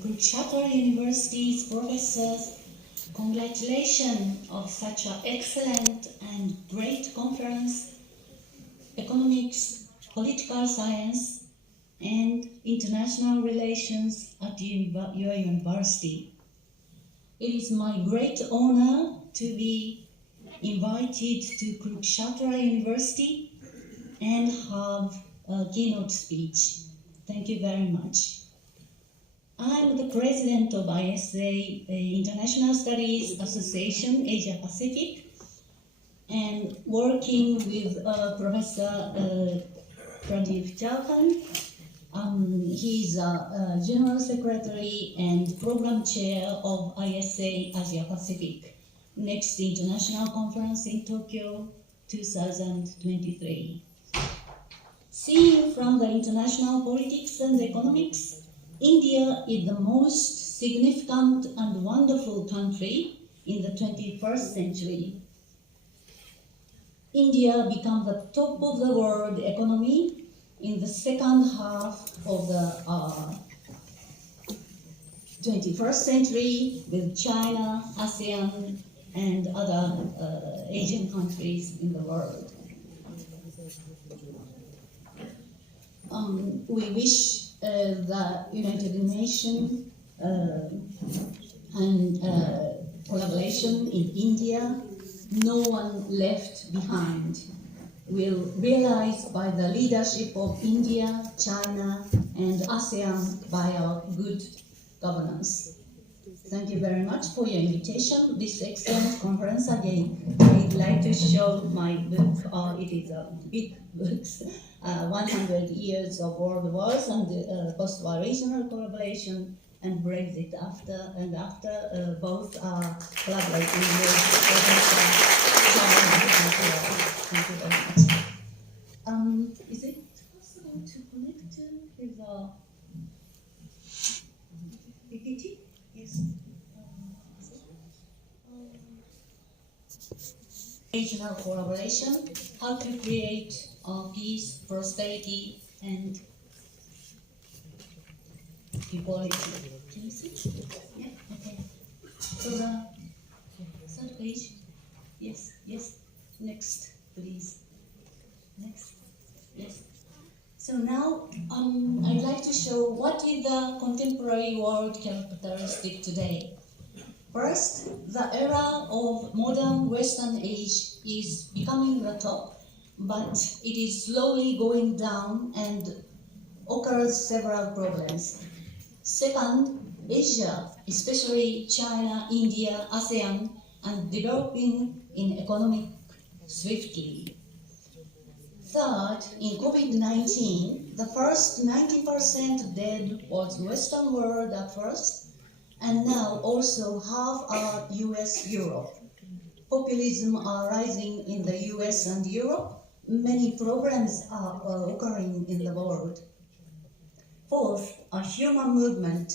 Kurukshetra University's professors, congratulations of such an excellent and great conference, economics, political science, and international relations at your university. It is my great honor to be invited to Kurukshetra University and have a keynote speech. Thank you very much. I'm the president of ISA, International Studies Association, Asia Pacific, and working with Professor Pradeep Chauhan. He's a General Secretary and Program Chair of ISA Asia Pacific, next International Conference in Tokyo 2023. Seeing from the international politics and economics, India is the most significant and wonderful country in the 21st century. India became the top of the world economy in the second half of the 21st century with China, ASEAN, and other Asian countries in the world. We wish the United Nations and collaboration in India, no one left behind, will realize by the leadership of India, China, and ASEAN by our good governance. Thank you very much for your invitation. This excellent conference again. I'd like to show my book. It is a big book, 100 Years of World Wars and Post-War Regional Collaboration and Brexit after, both are collaborating with Professor Chauhan. Thank you very much. Is it possible to connect with the PPT? Yes. Regional collaboration, how to create peace, prosperity, and equality. Can you see? Yeah, okay. So the third page. Yes, yes. Next, please. Next. Yes. So now I'd like to show what is the contemporary world characteristic today. First, the era of modern Western age is becoming the top, but it is slowly going down and occurs several problems. Second, Asia, especially China, India, ASEAN, and developing in economic swiftly. Third, in COVID-19, the first 90% dead was Western world at first, and now also half are US, Europe. Populism are rising in the US and Europe. Many problems are occurring in the world. Fourth, a human movement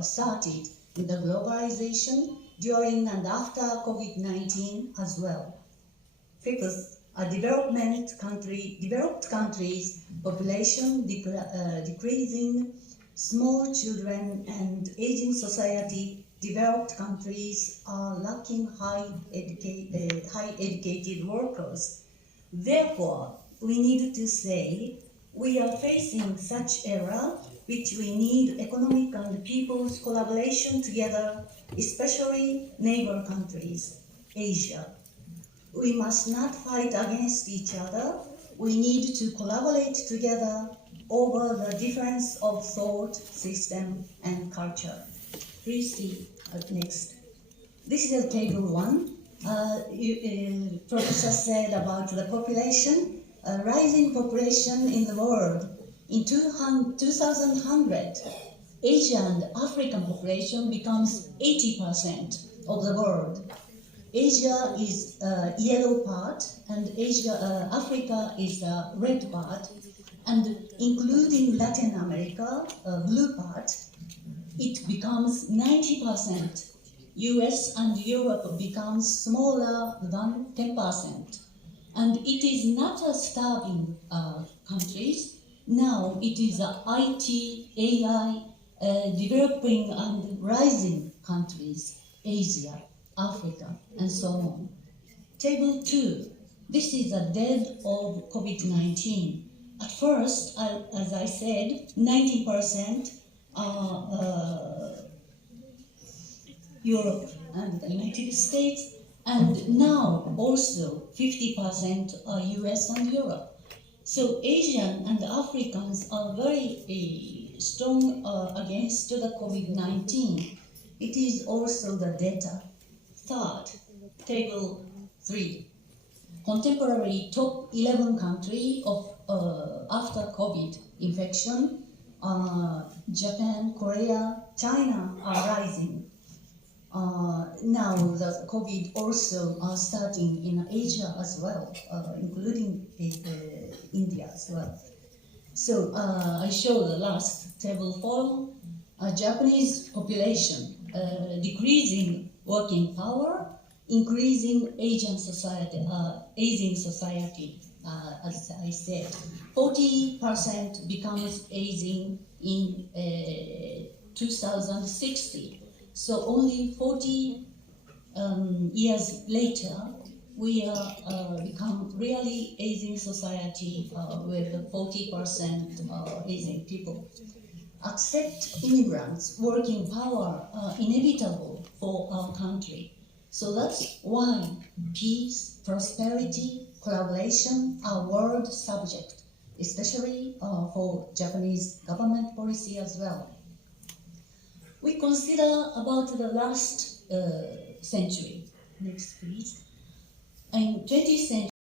started in the globalization during and after COVID-19 as well. Fifth, a developed countries, population decreasing, small children and aging society, developed countries are lacking high educated workers. Therefore, we need to say we are facing such era which we need economic and people's collaboration together, especially neighbor countries, Asia. We must not fight against each other. We need to collaborate together over the difference of thought, system, and culture. Please see next. This is table 1. Professor said about the population, rising population in the world. In 2100, Asia and African population becomes 80% of the world. Asia is yellow part, and Africa is the red part, and including Latin America, blue part, it becomes 90%. US and Europe becomes smaller than 10%. And it is not a starving countries. Now it is a IT, AI, developing and rising countries, Asia, Africa, and so on. Table 2, this is a death of COVID-19. At first, as I said, 90% Europe and the United States, and now also 50% are US and Europe. So Asian and Africans are very strong against the COVID-19. It is also the data. Third, table 3. Contemporary top 11 country of after COVID infection, Japan, Korea, China are rising. Now the COVID also are starting in Asia as well, including India as well. So I show the last table 4, Japanese population, decreasing working power, increasing aging society, as I said. 40% becomes aging in 2060. So only 40 years later, we are become really aging society with 40% aging people. Accept immigrants, working power inevitable for our country. So that's why peace, prosperity, collaboration are world subject, especially for Japanese government policy as well. We consider about the last century. Next, please. In 20th century,